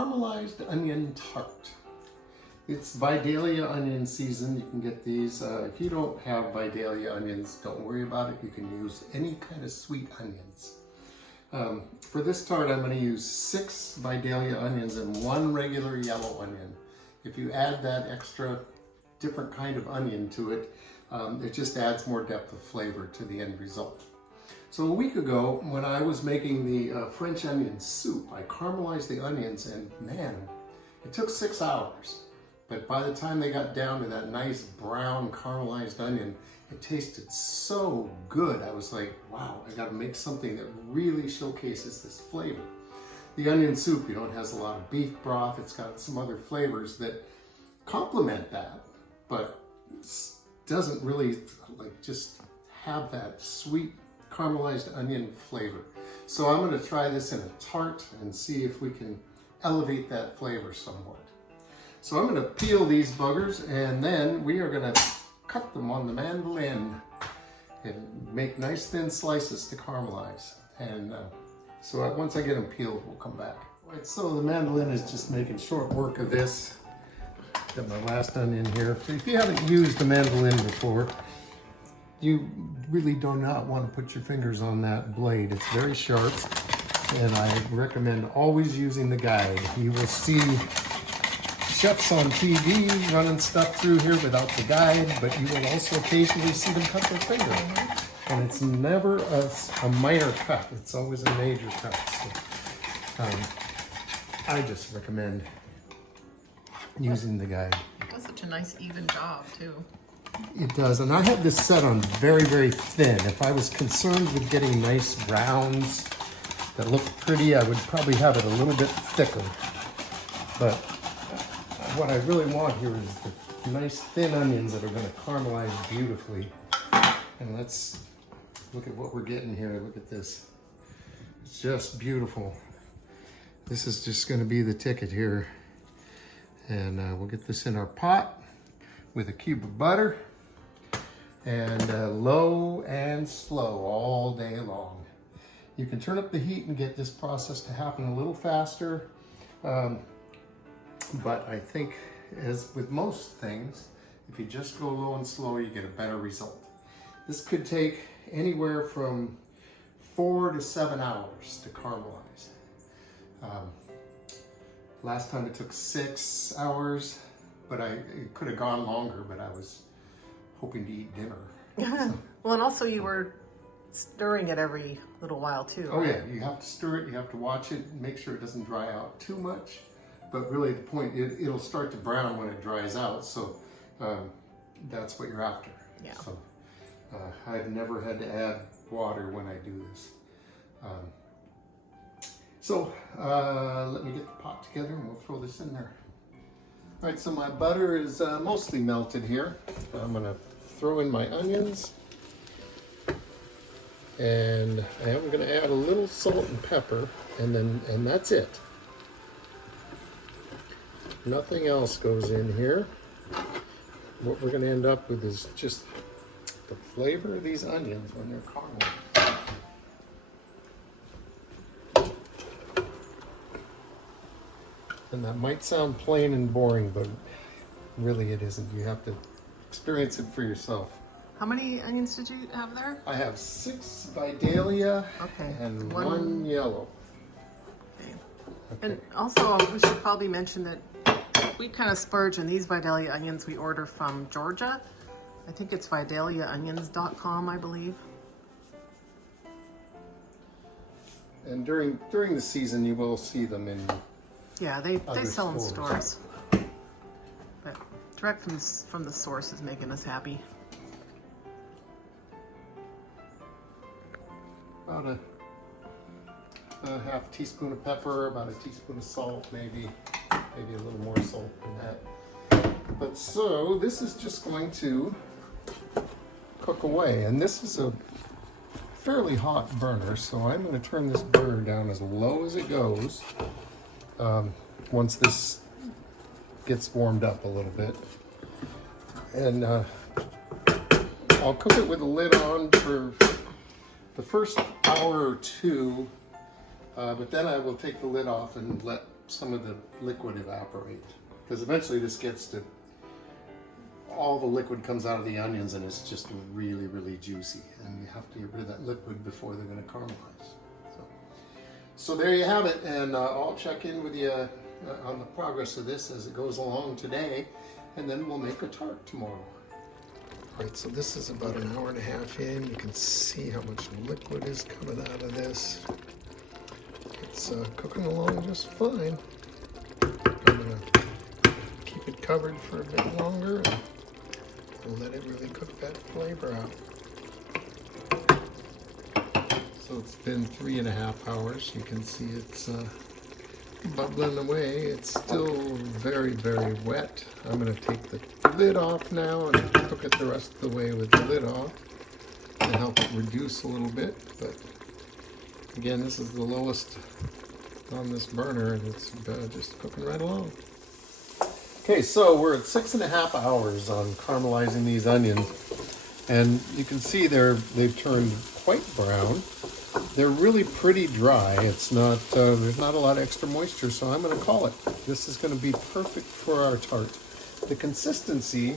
Caramelized onion tart. It's Vidalia onion season. You can get these. If you don't have Vidalia onions, don't worry about it. You can use any kind of sweet onions. For this tart, I'm going to use 6 Vidalia onions and 1 regular yellow onion. If you add that extra different kind of onion to it, it just adds more depth of flavor to the end result. So a week ago, when I was making the French onion soup, I caramelized the onions, and man, it took 6 hours. But by the time they got down to that nice brown caramelized onion, it tasted so good. I was like, wow, I gotta make something that really showcases this flavor. The onion soup, you know, it has a lot of beef broth. It's got some other flavors that complement that, but doesn't really like just have that sweet caramelized onion flavor. So I'm gonna try this in a tart and see if we can elevate that flavor somewhat. So I'm going to peel these buggers, and then we are going to cut them on the mandolin and make nice thin slices to caramelize. And so once I get them peeled, we'll come back. All right, so the mandolin is just making short work of this. Got my last onion here. If you haven't used a mandolin before, you really do not want to put your fingers on that blade. It's very sharp, and I recommend always using the guide. You will see chefs on TV running stuff through here without the guide, but you will also occasionally see them cut their finger. And it's never a minor cut, it's always a major cut. So, I just recommend using the guide. It does such a nice even job too. It does, and I have this set on very, very thin. If I was concerned with getting nice rounds that look pretty, I would probably have it a little bit thicker. But what I really want here is the nice thin onions that are going to caramelize beautifully. And let's look at what we're getting here. Look at this. It's just beautiful. This is just going to be the ticket here. And we'll get this in our pot with a cube of butter. And low and slow all day long. You can turn up the heat and get this process to happen a little faster. But I think, as with most things, if you just go low and slow, you get a better result. This could take anywhere from 4 to 7 hours to caramelize. Last time it took 6 hours, but it could have gone longer, but I was hoping to eat dinner. Well, and also you were stirring it every little while too. Oh yeah, you have to stir it, you have to watch it, make sure it doesn't dry out too much. But really the point, it'll start to brown when it dries out, so that's what you're after. Yeah. So I've never had to add water when I do this. Let me get the pot together and we'll throw this in there. All right, so my butter is mostly melted here. I'm gonna throw in my onions. And I am gonna add a little salt and pepper, and that's it. Nothing else goes in here. What we're going to end up with is just the flavor of these onions when they're caramelized. And that might sound plain and boring, but really it isn't. You have to experience it for yourself. How many onions did you have there? I have 6 Vidalia and 1 yellow. Okay. Okay. And also, we should probably mention that we kind of splurge on these Vidalia onions we order from Georgia. I think it's VidaliaOnions.com, I believe. And during the season, you will see them in they sell in stores. But direct from the source is making us happy. About a half teaspoon of pepper, about a teaspoon of salt, maybe a little more salt than that. But so this is just going to cook away, and this is a fairly hot burner, so I'm going to turn this burner down as low as it goes once this gets warmed up a little bit. And I'll cook it with the lid on for the first hour or two, but then I will take the lid off and let some of the liquid evaporate. Because eventually this gets to, all the liquid comes out of the onions and it's just really, really juicy. And you have to get rid of that liquid before they're going to caramelize. So there you have it, and I'll check in with you on the progress of this as it goes along today, and then we'll make a tart tomorrow. All right, so this is about an hour and a half in. You can see how much liquid is coming out of this. It's cooking along just fine. I'm gonna keep it covered for a bit longer and let it really cook that flavor out. So it's been 3.5 hours. You can see it's bubbling away. It's still very, very wet. I'm going to take the lid off now and cook it the rest of the way with the lid off to help it reduce a little bit. But again, this is the lowest on this burner, and it's just cooking right along. Okay, so we're at 6.5 hours on caramelizing these onions, and you can see they've turned quite brown. They're really pretty dry. It's not, there's not a lot of extra moisture, so I'm going to call it. This is going to be perfect for our tart. The consistency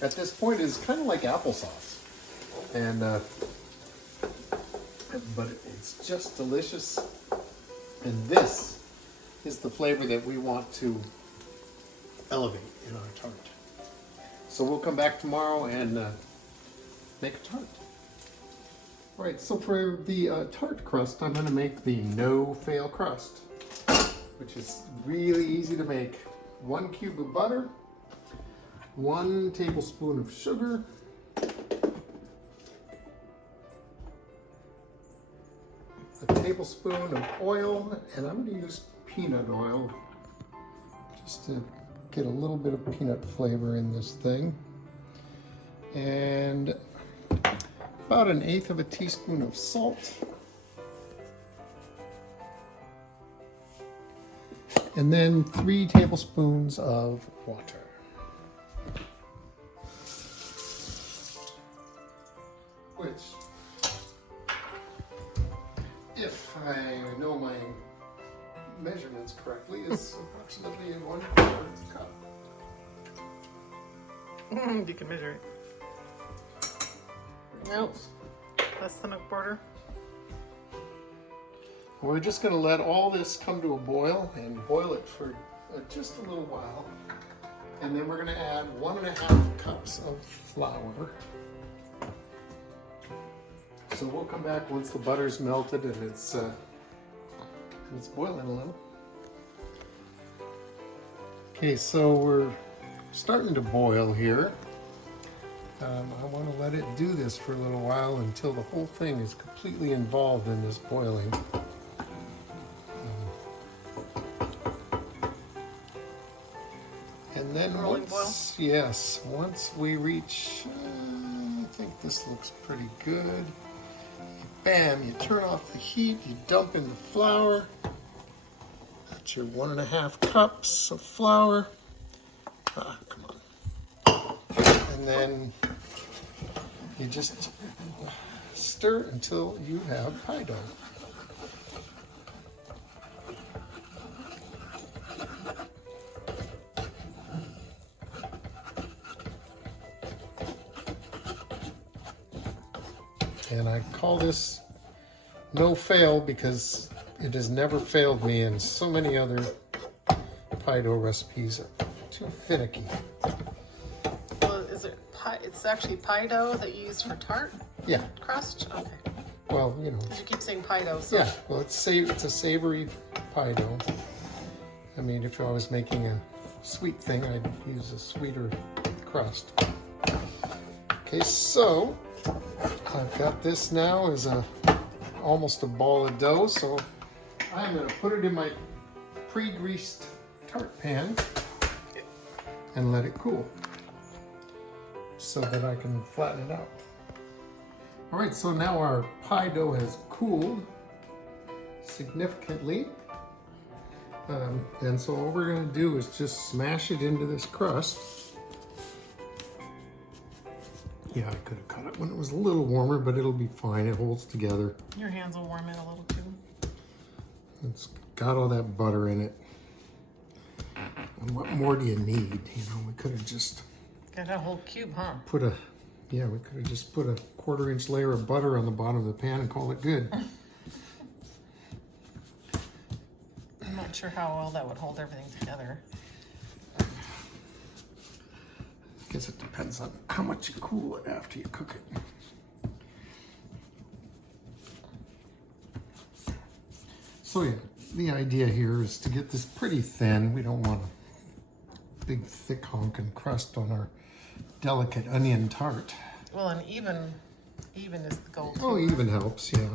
at this point is kind of like applesauce, and but it's just delicious. And this is the flavor that we want to elevate in our tart. So we'll come back tomorrow and make a tart. All right, so for the tart crust, I'm going to make the no-fail crust, which is really easy to make. 1 cube of butter, 1 tablespoon of sugar, a tablespoon of oil, and I'm going to use peanut oil just to get a little bit of peanut flavor in this thing, and about 1/8 teaspoon of salt, and then 3 tablespoons of water. Which, if I know my measurements correctly, is approximately 1/4 cup. You can measure it. Nope, less than 1/4. We're just going to let all this come to a boil and boil it for just a little while. And then we're going to add 1.5 cups of flour. So we'll come back once the butter's melted and it's boiling a little. Okay, so we're starting to boil here. I want to let it do this for a little while until the whole thing is completely involved in this boiling. And then once we reach, I think this looks pretty good. Bam, you turn off the heat, you dump in the flour. That's your 1.5 cups of flour. Come on. And then you just stir until you have pie dough. And I call this no fail because it has never failed me, and so many other pie dough recipes are too finicky. Well, is it pie? It's actually pie dough that you use for tart? Yeah. Crust? Okay. Well, you know. You keep saying pie dough. So. Yeah, well, it's a savory pie dough. I mean, if I was making a sweet thing, I'd use a sweeter crust. Okay, so I've got this now as almost a ball of dough, so I'm going to put it in my pre-greased tart pan and let it cool so that I can flatten it out. All right, so now our pie dough has cooled significantly, and so all we're going to do is just smash it into this crust. Yeah, I could have cut it when it was a little warmer, but it'll be fine. It holds together. Your hands will warm it a little too. It's got all that butter in it. And what more do you need? You know, we could have just Got a whole cube, huh? we could have just put a 1/4-inch layer of butter on the bottom of the pan and call it good. I'm not sure how well that would hold everything together. I guess it depends on how much you cool it after you cook it. So yeah, the idea here is to get this pretty thin. We don't want a big thick honking crust on our delicate onion tart. Well, and even is the goal. Oh, even helps, yeah.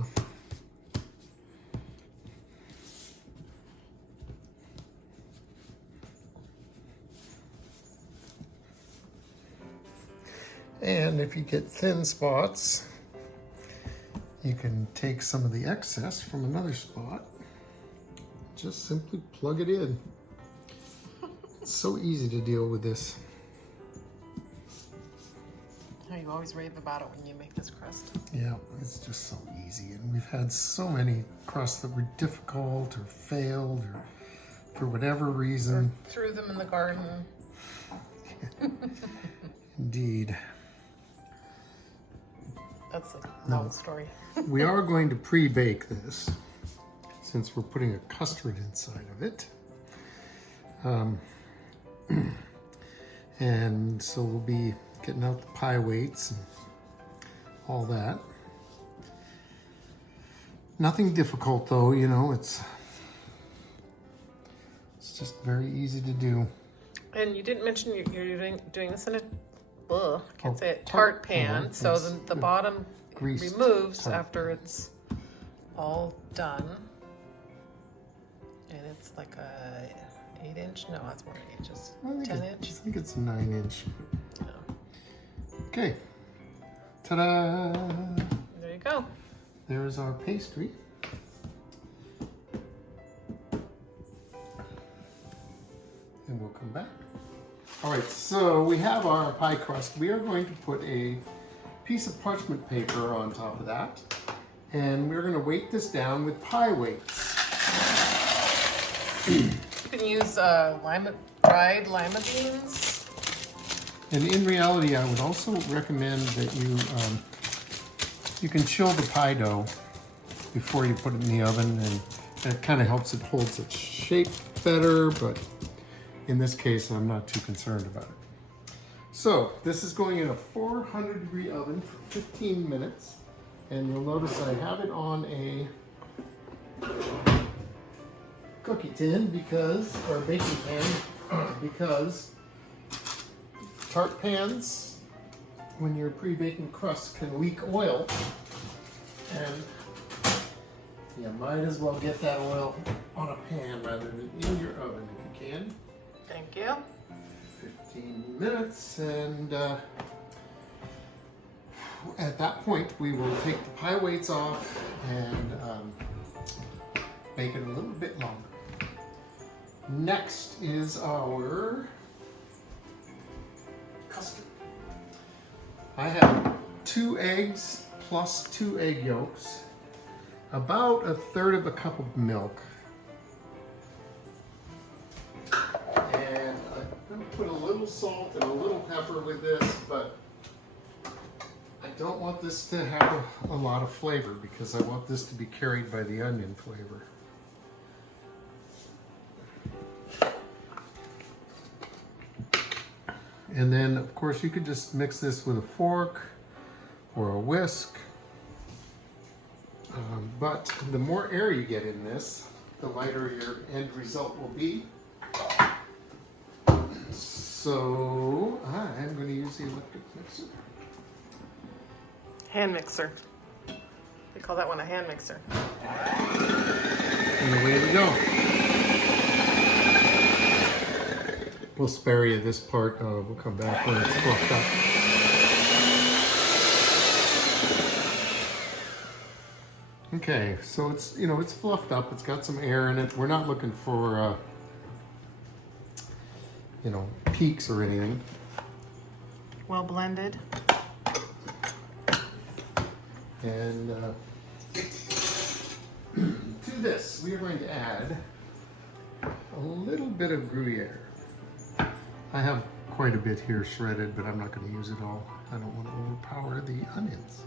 And if you get thin spots, you can take some of the excess from another spot. Just simply plug it in. It's so easy to deal with this. Oh, you always rave about it when you make this crust. Yeah, it's just so easy. And we've had so many crusts that were difficult or failed or for whatever reason. Or threw them in the garden. Indeed. That's a long story. We are going to pre-bake this since we're putting a custard inside of it. And so we'll be getting out the pie weights and all that. Nothing difficult though, you know, it's just very easy to do. And you didn't mention you're doing this in a, I can't say it, tart tart pan. pan. So It's the bottom greased removes tart after pan. it's all done. And it's like a 8-inch, no, that's more 8 inches. 10-inch. I think it's 9-inch. Yeah. Okay. Ta-da! There you go. There's our pastry. And we'll come back. All right, so we have our pie crust. We are going to put a piece of parchment paper on top of that. And we're going to weight this down with pie weights. You can use dried lima beans. And in reality, I would also recommend that you can chill the pie dough before you put it in the oven, and that kind of helps it holds its shape better, but in this case, I'm not too concerned about it. So this is going in a 400-degree oven for 15 minutes, and you'll notice I have it on a cookie tin or baking pan, because tart pans, when you're pre-baking crusts, can leak oil, and you might as well get that oil on a pan rather than in your oven if you can. Thank you. 15 minutes, and at that point we will take the pie weights off and bake it a little bit longer. Next is our custard. I have 2 eggs plus 2 egg yolks, about 1/3 of a cup of milk, and I'm going to put a little salt and a little pepper with this, but I don't want this to have a lot of flavor because I want this to be carried by the onion flavor. And then, of course, you could just mix this with a fork or a whisk. But the more air you get in this, the lighter your end result will be. So I'm going to use the electric mixer. Hand mixer. We call that one a hand mixer. And away we go. We'll spare you this part. We'll come back when it's fluffed up. Okay, so it's, you know, it's fluffed up. It's got some air in it. We're not looking for, you know, peaks or anything. Well blended. And to this, we are going to add a little bit of Gruyere. I have quite a bit here shredded, but I'm not going to use it all. I don't want to overpower the onions.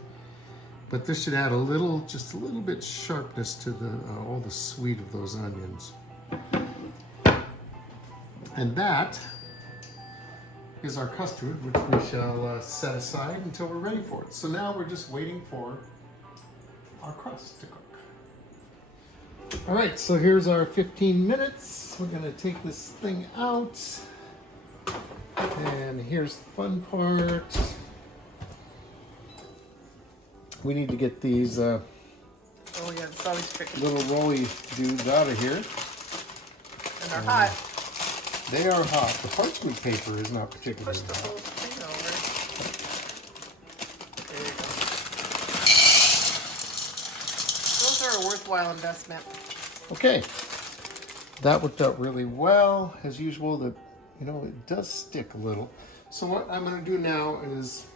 But this should add a little, just a little bit sharpness to the all the sweet of those onions. And that is our custard, which we shall set aside until we're ready for it. So now we're just waiting for our crust to cook. All right, so here's our 15 minutes. We're gonna take this thing out. And here's the fun part. We need to get these oh yeah, it's always tricky. little rolly dudes out of here. And they're hot. They are hot. The parchment paper is not particularly Push the hot. whole thing over. There you go. Those are a worthwhile investment. Okay, that worked out really well. As usual, it does stick a little. So what I'm going to do now is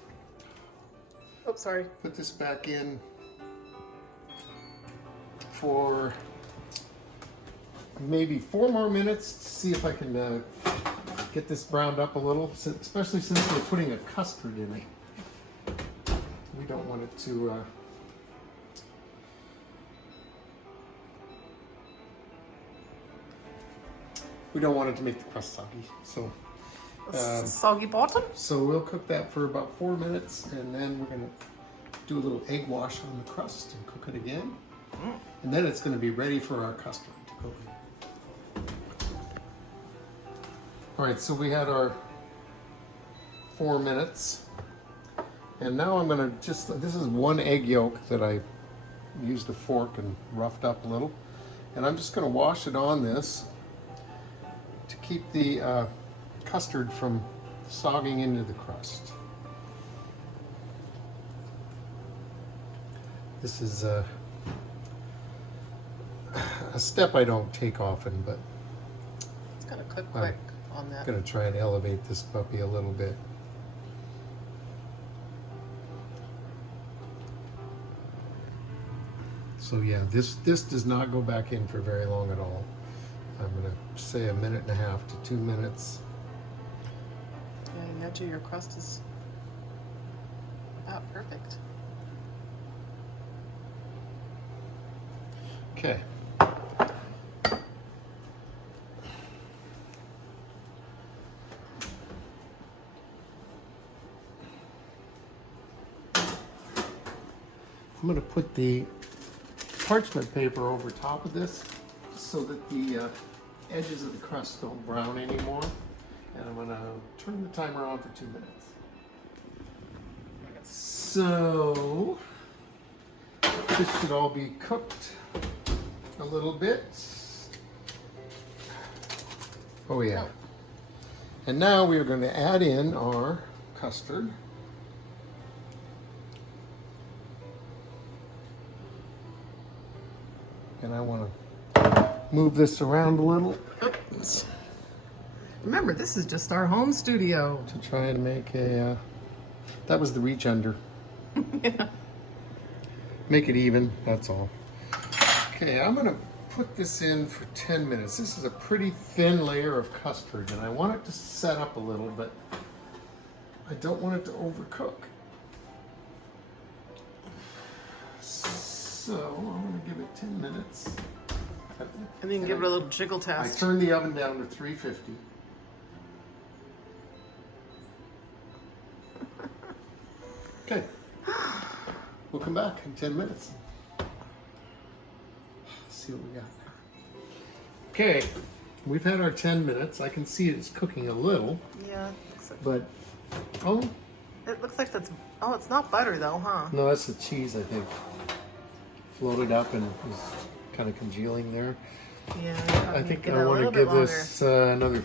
Oh, sorry. put this back in for maybe 4 more minutes to see if I can get this browned up a little, especially since we're putting a custard in it. We don't want it to make the crust soggy. So Soggy bottom? So we'll cook that for about 4 minutes, and then we're gonna do a little egg wash on the crust and cook it again. And then it's gonna be ready for our custard to go in. All right, so we had our 4 minutes. And now I'm gonna this is 1 egg yolk that I used a fork and roughed up a little. And I'm just gonna wash it on this to keep the custard from sogging into the crust. This is a step I don't take often, but It's gonna cook quick on I'm that. gonna try and elevate this puppy a little bit. So yeah, this does not go back in for very long at all. I'm gonna say 1.5 to 2 minutes. Yeah, the edge of your crust is about perfect. Okay. I'm going to put the parchment paper over top of this so that the edges of the crust don't brown anymore. And I'm going to turn the timer on for 2 minutes. So this should all be cooked a little bit. Oh yeah. And now we are going to add in our custard. And I want to move this around a little. Oops. Remember, this is just our home studio. To try and make a, that was the reach under. Yeah. Make it even, that's all. Okay, I'm gonna put this in for 10 minutes. This is a pretty thin layer of custard, and I want it to set up a little, but I don't want it to overcook. So I'm gonna give it 10 minutes. And then give it a little jiggle I test. turned the oven down to 350. Okay. We'll come back in 10 minutes. See what we got. Okay, we've had our 10 minutes. I can see it's cooking a little, Yeah. but oh It looks like that's. Oh, it's not butter though, huh? no, that's the cheese. I think floated up and is kind of congealing there. Yeah. I think I want to give this another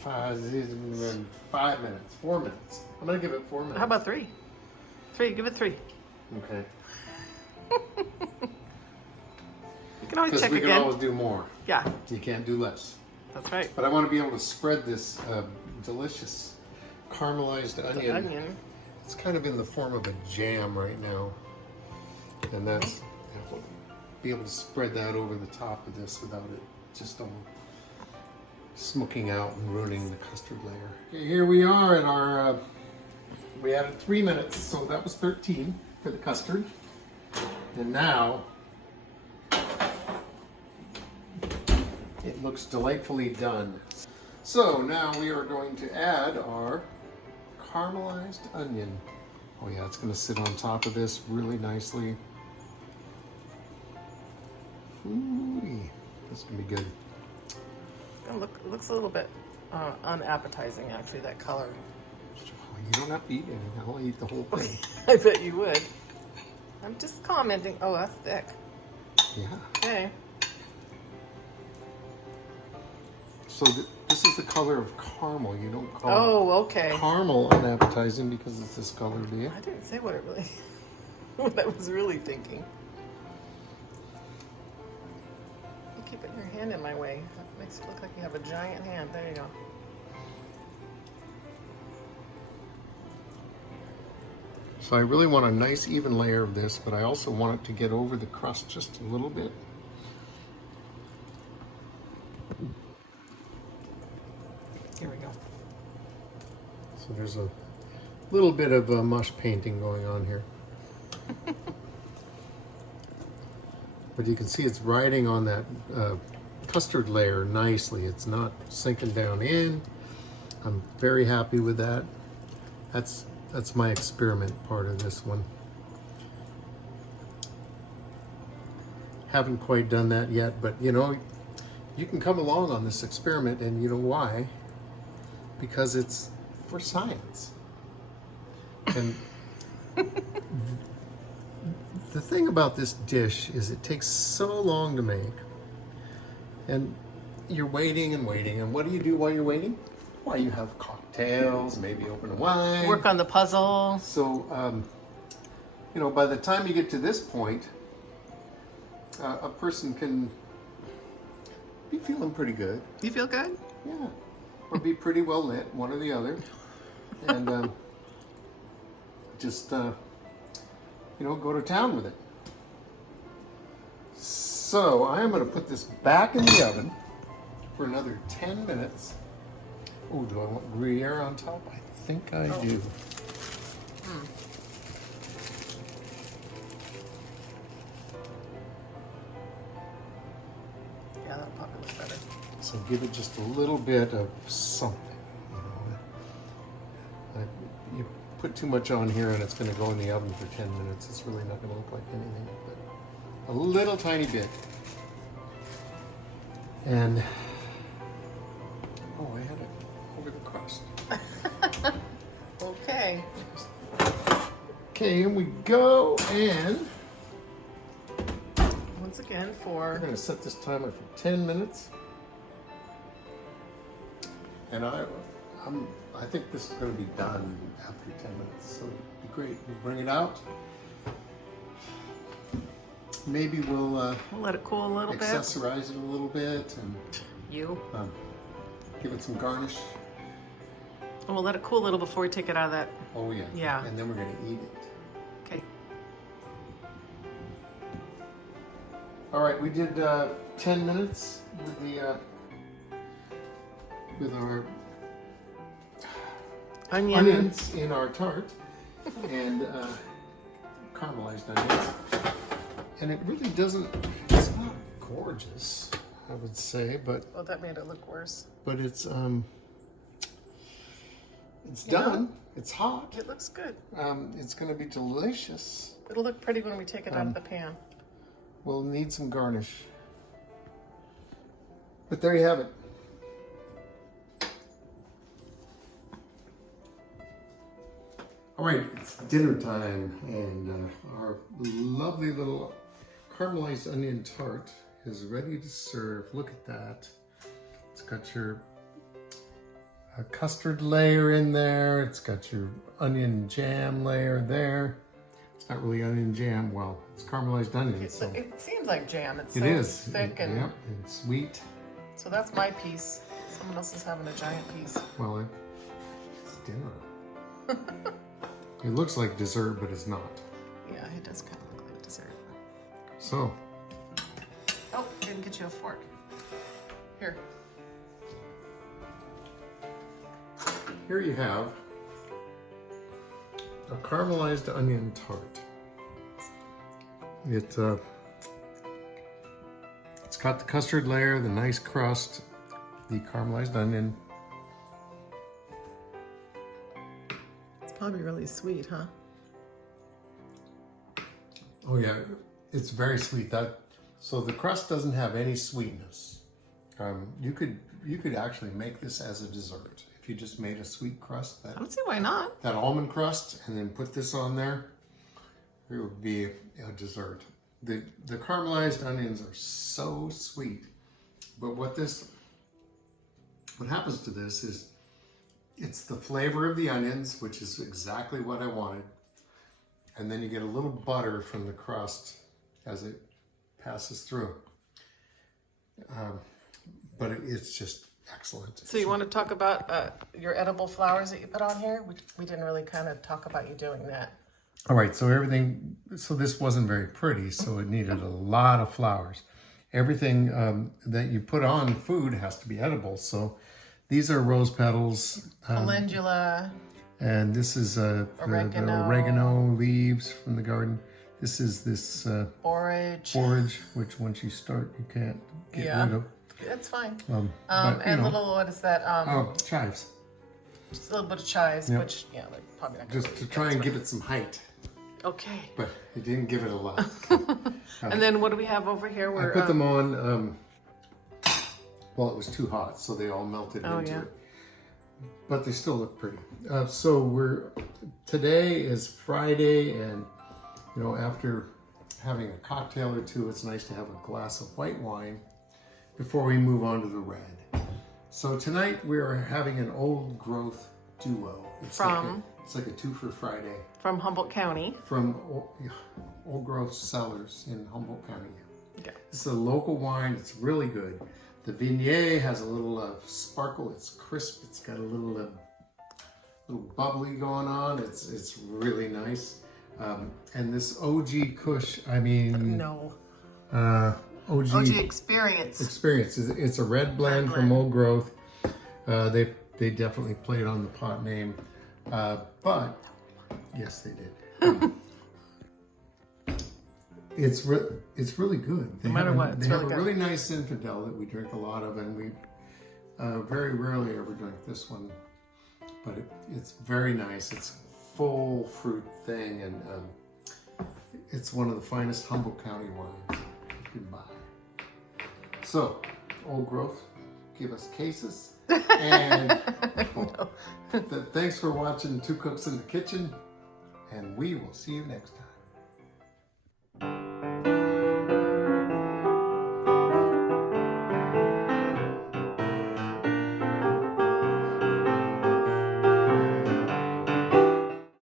5 minutes, 4 minutes. I'm gonna give it 4 minutes. How about 3? 3. Give it 3. Okay. You can always Because check we again. can always do more. Yeah, You can't do less. that's right. But I want to be able to spread this delicious caramelized The onion. onion. It's kind of in the form of a jam right now. And that's, be able to spread that over the top of this without it just all smoking out and ruining the custard layer. Okay, here we are in our, we added 3 minutes, so that was 13 for the custard. And now, it looks delightfully done. So now we are going to add our caramelized onion. Oh yeah, it's gonna sit on top of this really nicely. Ooh, this is gonna be good. It looks a little bit unappetizing, actually, that color. You don't have to eat anything. I'll eat the whole thing. I bet you would. I'm just commenting. Oh, that's thick. Yeah. Okay. So this is the color of caramel. You don't call okay. caramel unappetizing because it's this color, do you? I didn't say what I was really thinking. You keep putting your hand in my way. That makes it look like you have a giant hand. There you go. So I really want a nice even layer of this, but I also want it to get over the crust just a little bit. Here we go. So there's a little bit of mush painting going on here. But you can see it's riding on that custard layer nicely. It's not sinking down in. I'm very happy with that. That's my experiment part of this one. Haven't quite done that yet, but you know, you can come along on this experiment, and you know why? Because it's for science. And the thing about this dish is it takes so long to make, and you're waiting and waiting, and what do you do while you're waiting? Well, you have cocktails, maybe open a wine. Work on the puzzle. So, you know, by the time you get to this point, a person can be feeling pretty good. You feel good? Yeah. Or be pretty well lit, one or the other. And just, you know, go to town with it. So, I am going to put this back in the oven for another 10 minutes. Oh, do I want Gruyere on top? I think I do. Yeah, that'll probably look better. So give it just a little bit of something, you know. You put too much on here and it's going to go in the oven for 10 minutes. It's really not going to look like anything, but a little tiny bit. And, oh, I had it over the crust. Okay. Okay, here we go, and Once again we're for... going to set this timer for 10 minutes. And I think this is going to be done after 10 minutes, so it'd be great. We'll bring it out. Maybe we'll let it cool a little bit. accessorize it a little bit and You. give it some garnish. And we'll let it cool a little before we take it out of that. Oh yeah. Yeah. And then we're going to eat it. Okay. All right, we did 10 minutes with the with our onions in our tart and caramelized onions. And it really doesn't, it's not gorgeous, I would say, but Well, that made it look worse. it's done. It's hot. It looks good. It's going to be delicious. It'll look pretty when we take it out of the pan. We'll need some garnish. But there you have it. All right, it's dinner time, and our lovely little caramelized onion tart is ready to serve. Look at that. It's got your custard layer in there. It's got your onion jam layer there. It's not really onion jam. Well, it's caramelized onions. So It seems like jam. It's it so is thick and... Yep, and sweet. So that's my piece. Someone else is having a giant piece. Well, it's dinner. It looks like dessert, but it's not. Yeah, it does kind of look like dessert. So, Oh, I didn't get you a fork. Here. here you have a caramelized onion tart. It's got the custard layer, the nice crust, the caramelized onion. It's probably really sweet, huh? Oh yeah, it's very sweet. So the crust doesn't have any sweetness. You could actually make this as a dessert if you just made a sweet crust. I don't see why not. That almond crust, and then put this on there. It would be a dessert. The caramelized onions are so sweet, but what happens to this is it's the flavor of the onions, which is exactly what I wanted, and then you get a little butter from the crust as it passes through. But it's just excellent. So you want to talk about your edible flowers that you put on here? We didn't really kind of talk about you doing that. All right, so this wasn't very pretty, so it needed a lot of flowers. Everything that you put on food has to be edible. So these are rose petals. Calendula. And this is the oregano leaves from the garden. This is this borage, which once you start, you can't get rid of. That's fine. But, little, what is that? Chives. Just a little bit of chives, which, they're probably not going Just to try and give it some height. Okay. But it didn't give it a lot. And then what do we have over here? I put them on, well, it was too hot, so they all melted into it. But they still look pretty. So today is Friday, and after having a cocktail or two, it's nice to have a glass of white wine before we move on to the red. So tonight we are having an old growth duo. It's like a 2 for Friday. From Humboldt County. From Old Growth Cellars in Humboldt County. Okay. It's a local wine. It's really good. The Viognier has a little sparkle. It's crisp. It's got a little bubbly going on. It's really nice. And this OG Kush, No. OG Experience. It's a red blend from Old Growth. They definitely played on the pot name, but yes, they did. It's really good. No matter what, it's they really have good. a really nice Infidel that we drink a lot of, and we very rarely ever drink this one, but it's very nice. It's a full fruit thing, and it's one of the finest Humboldt County wines you can buy. So, Old Growth, give us cases. And thanks for watching Two Cooks in the Kitchen, and we will see you next time.